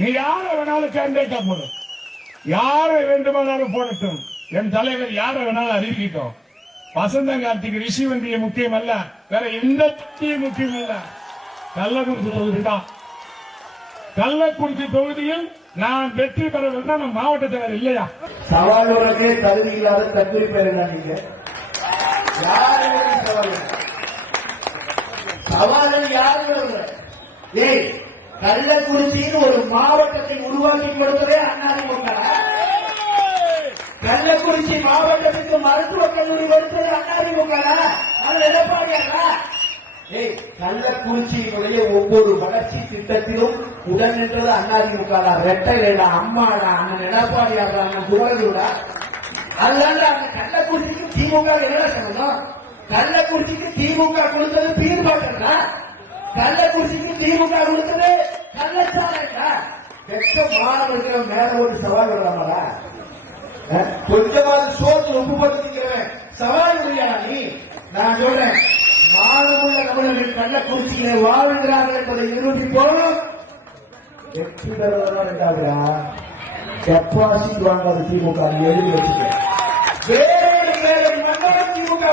நீ யாரை வேணாலும் கேண்டிடேட்டா போடு, யாரை வேண்டுமானாலும் போடட்டும். என் தலைவர் யாரை வேணாலும் அறிவிக்கிட்டோம். வசந்தங்கார்த்திக்கு ரிஷி வண்டிய முக்கியம் அல்ல, வேற எந்த தொகுதியும் முக்கியம் அல்ல. கள்ளக்குறிச்சி தொகுதி தான். கள்ளக்குறிச்சி தொகுதியில் நான் வெற்றி பெற வேண்டும். மாவட்ட தலைவர் இல்லையா? சவாலுடனே தகுதி இல்லாத தகுதி பேர் நீங்க சவால் யாரும் ஏய், கள்ளக்குறிச்சின்னு ஒரு மாவட்டத்தை உருவாக்கி கொடுத்ததே அதிமுக. கள்ளக்குறிச்சி மாவட்டத்துக்கு மருத்துவக் கல்லூரி கொடுத்தது அதிமுக. அது எடப்பாடியாரா? ஏய், கள்ளக்குறிச்சியினுடைய ஒவ்வொரு வளர்ச்சி திட்டத்திலும் உடன் நின்றது அதிமுக. ரெட்டையிலா, அம்மாடா, அண்ணன் எடப்பாடியாரா, அண்ணன் குரலூரா. அதனால அந்த கள்ளக்குறிச்சிக்கு திமுக என்ன சொல்லணும்? கள்ளக்குறிச்சிக்கு திமுக கொடுத்தது பீர் பாட்டா? கள்ளக்குறிச்சிக்கு திமுக கொடுத்தது கள்ளச்சாலையா? மாணவர்கள் மேல ஒரு சவால் விடுறாங்களா? கொஞ்சமாவது சோற்று உப்பு படுத்திக்கிறேன் சவால் இல்லையா நீ? நான் சொல்றேன், மாணவர்கள் தமிழர்கள் கள்ளக்குறிச்சியிலே வாழ்கிறார்கள் என்பதை நிரூபிப்போம். வெற்றி பெறுவதா ரெண்டாவதா டெபாசிட் வாங்காத திமுக எழுதி வச்சுக்க. வேறு மண்டலம் திமுக